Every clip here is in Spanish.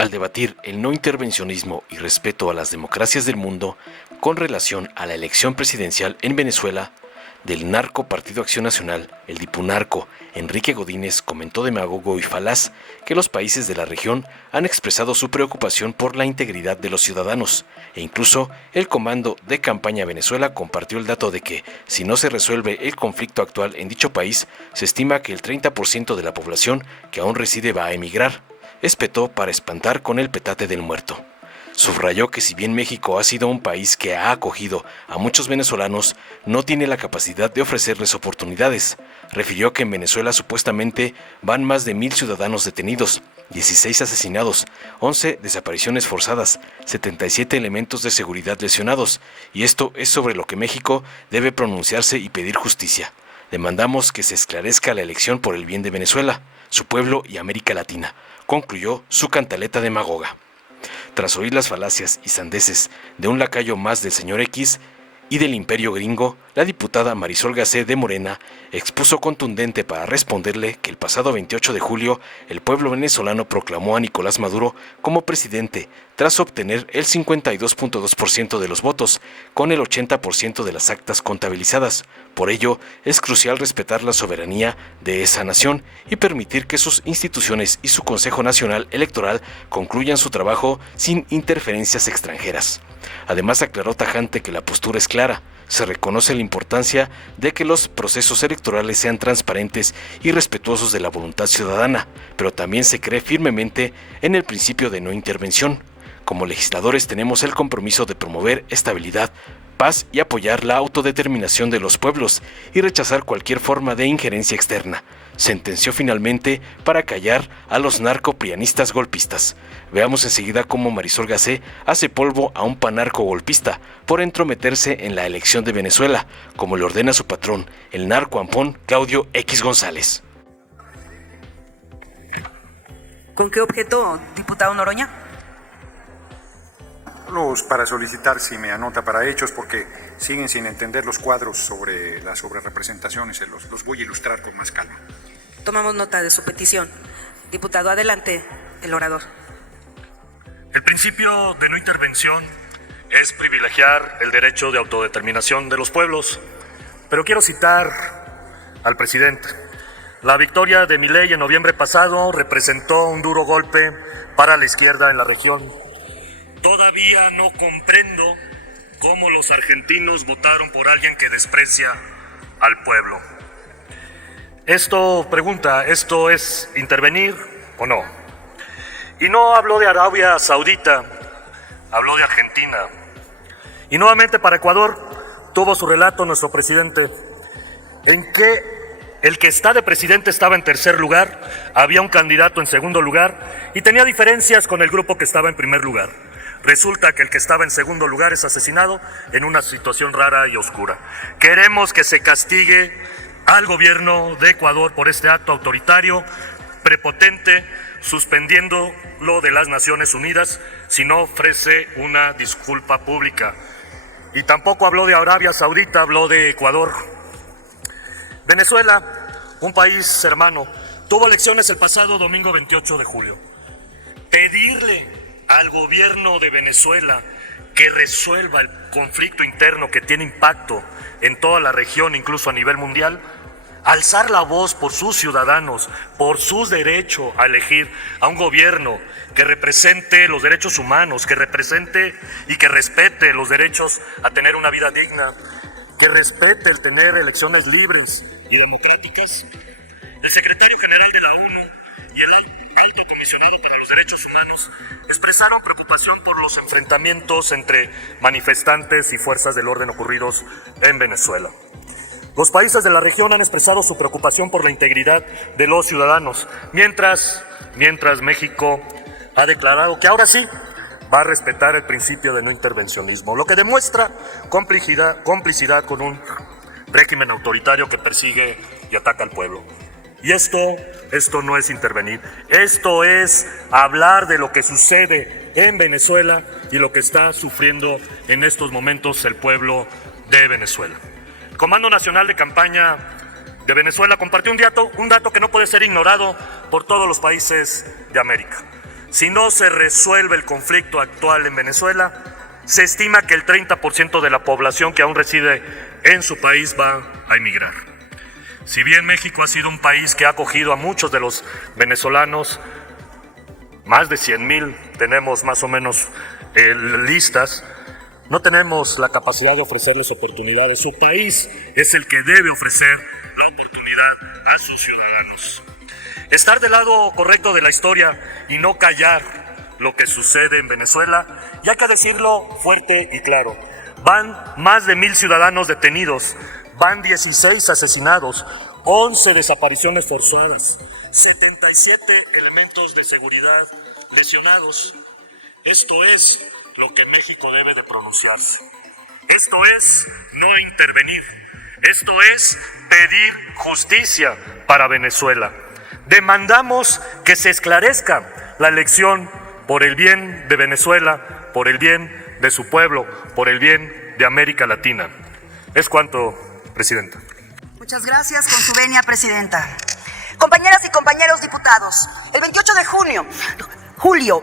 Al debatir el no intervencionismo y respeto a las democracias del mundo con relación a la elección presidencial en Venezuela, del narco Partido Acción Nacional, el dipunarco Enrique Godínez comentó demagogo y falaz que los países de la región han expresado su preocupación por la integridad de los ciudadanos, e incluso el Comando de Campaña Venezuela compartió el dato de que, si no se resuelve el conflicto actual en dicho país, se estima que el 30% de la población que aún reside va a emigrar. Espetó para espantar con el petate del muerto. Subrayó que si bien México ha sido un país que ha acogido a muchos venezolanos, no tiene la capacidad de ofrecerles oportunidades. Refirió que en Venezuela supuestamente van más de 1,000 ciudadanos detenidos, 16 asesinados, 11 desapariciones forzadas, 77 elementos de seguridad lesionados, y esto es sobre lo que México debe pronunciarse y pedir justicia. Demandamos que se esclarezca la elección por el bien de Venezuela, su pueblo y América Latina, concluyó su cantaleta demagoga. Tras oír las falacias y sandeces de un lacayo más del señor X y del imperio gringo, la diputada Marisol Gacé de Morena expuso contundente para responderle que el pasado 28 de julio el pueblo venezolano proclamó a Nicolás Maduro como presidente tras obtener el 52.2% de los votos, con el 80% de las actas contabilizadas. Por ello, es crucial respetar la soberanía de esa nación y permitir que sus instituciones y su Consejo Nacional Electoral concluyan su trabajo sin interferencias extranjeras. Además, aclaró tajante que la postura es clara. Se reconoce la importancia de que los procesos electorales sean transparentes y respetuosos de la voluntad ciudadana, pero también se cree firmemente en el principio de no intervención. Como legisladores tenemos el compromiso de promover estabilidad, paz y apoyar la autodeterminación de los pueblos y rechazar cualquier forma de injerencia externa, sentenció finalmente para callar a los narcoprianistas golpistas. Veamos enseguida cómo Marisol Gacé hace polvo a un panarco golpista por entrometerse en la elección de Venezuela, como le ordena su patrón, el narco ampón Claudio X González. ¿Con qué objeto, diputado Noroña? Para solicitar si me anota para hechos, porque siguen sin entender los cuadros sobre las sobrerepresentaciones, los voy a ilustrar con más calma. Tomamos nota de su petición. Diputado, adelante, el orador. El principio de no intervención es privilegiar el derecho de autodeterminación de los pueblos, pero quiero citar al presidente. La victoria de Milei en noviembre pasado representó un duro golpe para la izquierda en la región. Todavía no comprendo cómo los argentinos votaron por alguien que desprecia al pueblo. ¿Esto es intervenir o no? Y no habló de Arabia Saudita, habló de Argentina. Y nuevamente para Ecuador tuvo su relato nuestro presidente, en que el que está de presidente estaba en tercer lugar, había un candidato en segundo lugar y tenía diferencias con el grupo que estaba en primer lugar. Resulta que el que estaba en segundo lugar es asesinado en una situación rara y oscura. Queremos que se castigue al gobierno de Ecuador por este acto autoritario, prepotente, suspendiéndolo de las Naciones Unidas si no ofrece una disculpa pública. Y tampoco habló de Arabia Saudita, habló de Ecuador. Venezuela, un país hermano, tuvo elecciones el pasado domingo 28 de julio. Pedirle al gobierno de Venezuela que resuelva el conflicto interno que tiene impacto en toda la región, incluso a nivel mundial, alzar la voz por sus ciudadanos, por su derecho a elegir a un gobierno que represente los derechos humanos, que represente y que respete los derechos a tener una vida digna, que respete el tener elecciones libres y democráticas. El secretario general de la ONU y el alto comisionado para los derechos humanos expresaron preocupación por los enfrentamientos entre manifestantes y fuerzas del orden ocurridos en Venezuela. Los países de la región han expresado su preocupación por la integridad de los ciudadanos, mientras México ha declarado que ahora sí va a respetar el principio de no intervencionismo, lo que demuestra complicidad con un régimen autoritario que persigue y ataca al pueblo. Y esto no es intervenir, esto es hablar de lo que sucede en Venezuela y lo que está sufriendo en estos momentos el pueblo de Venezuela. El Comando Nacional de Campaña de Venezuela compartió un dato que no puede ser ignorado por todos los países de América. Si no se resuelve el conflicto actual en Venezuela, se estima que el 30% de la población que aún reside en su país va a emigrar. Si bien México ha sido un país que ha acogido a muchos de los venezolanos, más de 100,000 tenemos más o menos listas, no tenemos la capacidad de ofrecerles oportunidades. Su país es el que debe ofrecer la oportunidad a sus ciudadanos. Estar del lado correcto de la historia y no callar lo que sucede en Venezuela, y hay que decirlo fuerte y claro. Van más de 1,000 ciudadanos detenidos, van 16 asesinados, 11 desapariciones forzadas, 77 elementos de seguridad lesionados. Esto es lo que México debe de pronunciarse. Esto es no intervenir. Esto es pedir justicia para Venezuela. Demandamos que se esclarezca la elección por el bien de Venezuela, por el bien de su pueblo, por el bien de América Latina. Es cuanto, Presidenta. Muchas gracias, con su venia, Presidenta. Compañeras y compañeros diputados, el 28 de julio,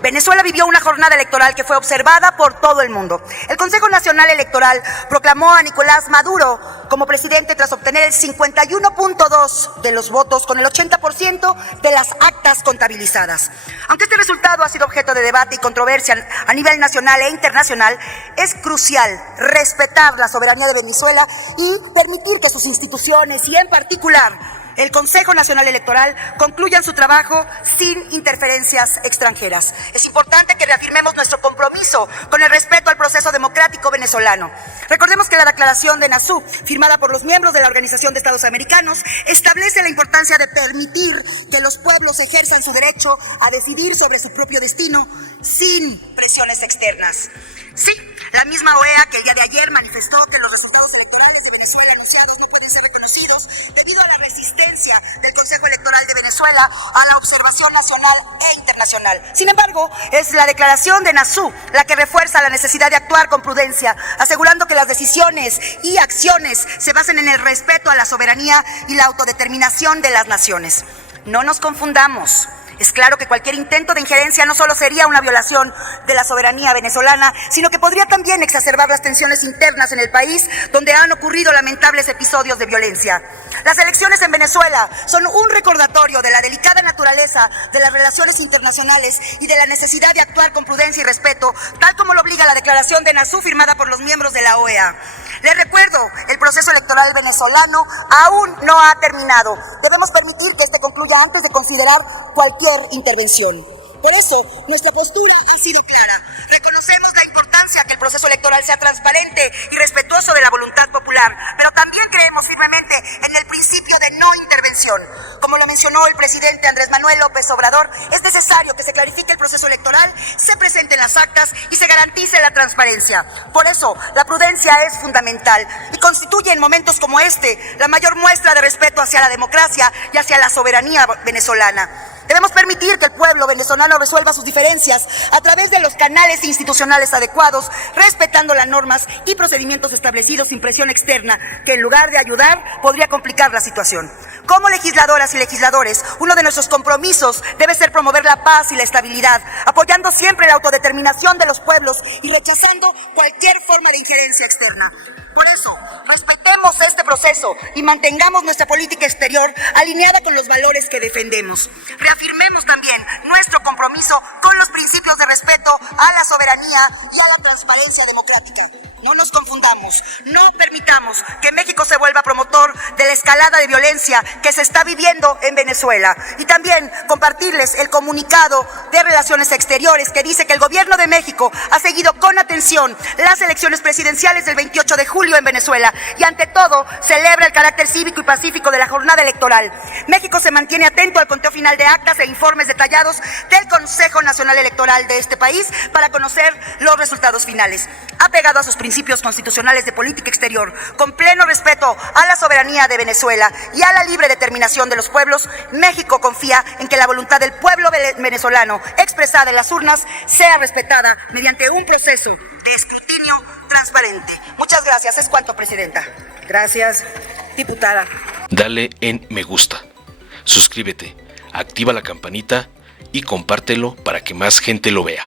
Venezuela vivió una jornada electoral que fue observada por todo el mundo. El Consejo Nacional Electoral proclamó a Nicolás Maduro como presidente tras obtener el 51.2% de los votos con el 80% de las actas contabilizadas. Aunque este resultado ha sido objeto de debate y controversia a nivel nacional e internacional, es crucial respetar la soberanía de Venezuela y permitir que sus instituciones y en particular el Consejo Nacional Electoral concluyan su trabajo sin interferencias extranjeras. Es importante que reafirmemos nuestro compromiso con el respeto al proceso democrático venezolano. Recordemos que la Declaración de Nazú, firmada por los miembros de la Organización de Estados Americanos, establece la importancia de permitir que los pueblos ejerzan su derecho a decidir sobre su propio destino sin presiones externas. Sí, la misma OEA que el día de ayer manifestó que los resultados electorales de Venezuela anunciados no pueden ser reconocidos debido a la resistencia del Consejo Electoral de Venezuela a la observación nacional e internacional. Sin embargo, es la Declaración de Nazú la que refuerza la necesidad de actuar con prudencia, asegurando que las decisiones y acciones se basen en el respeto a la soberanía y la autodeterminación de las naciones. No nos confundamos. Es claro que cualquier intento de injerencia no solo sería una violación de la soberanía venezolana, sino que podría también exacerbar las tensiones internas en el país, donde han ocurrido lamentables episodios de violencia. Las elecciones en Venezuela son un recordatorio de la delicada naturaleza de las relaciones internacionales y de la necesidad de actuar con prudencia y respeto, tal como lo obliga la Declaración de Nazú firmada por los miembros de la OEA. Les recuerdo, el proceso electoral venezolano aún no ha terminado. Debemos permitir que este concluya antes de considerar cualquier intervención. Por eso, nuestra postura ha sido clara. Reconocemos la importancia que el proceso electoral sea transparente y respetuoso de la voluntad popular, pero también creemos firmemente en el principio de no intervención. Como lo mencionó el presidente Andrés Manuel López Obrador, es necesario que se clarifique el proceso electoral, se presenten las actas y se garantice la transparencia. Por eso, la prudencia es fundamental y constituye en momentos como este la mayor muestra de respeto hacia la democracia y hacia la soberanía venezolana. Debemos permitir que el pueblo venezolano resuelva sus diferencias a través de los canales institucionales adecuados, respetando las normas y procedimientos establecidos sin presión externa, que en lugar de ayudar, podría complicar la situación. Como legisladoras y legisladores, uno de nuestros compromisos debe ser promover la paz y la estabilidad, apoyando siempre la autodeterminación de los pueblos y rechazando cualquier forma de injerencia externa. Por eso, respetemos este proceso y mantengamos nuestra política exterior alineada con los valores que defendemos. Reafirmemos también nuestro compromiso con los principios de respeto a la soberanía y a la transparencia democrática. No nos confundamos, no permitamos que México se vuelva promotor de la escalada de violencia que se está viviendo en Venezuela. Y también compartirles el comunicado de Relaciones Exteriores que dice que el gobierno de México ha seguido con atención las elecciones presidenciales del 28 de julio en Venezuela y ante todo celebra el carácter cívico y pacífico de la jornada electoral. México se mantiene atento al conteo final de actas e informes detallados del Consejo Nacional Electoral de este país para conocer los resultados finales. Apegado a sus principios constitucionales de política exterior, con pleno respeto a la soberanía de Venezuela y a la libre determinación de los pueblos, México confía en que la voluntad del pueblo venezolano expresada en las urnas sea respetada mediante un proceso de escrutinio transparente. Muchas gracias. Es cuanto, Presidenta. Gracias, diputada. Dale en me gusta, suscríbete, activa la campanita y compártelo para que más gente lo vea.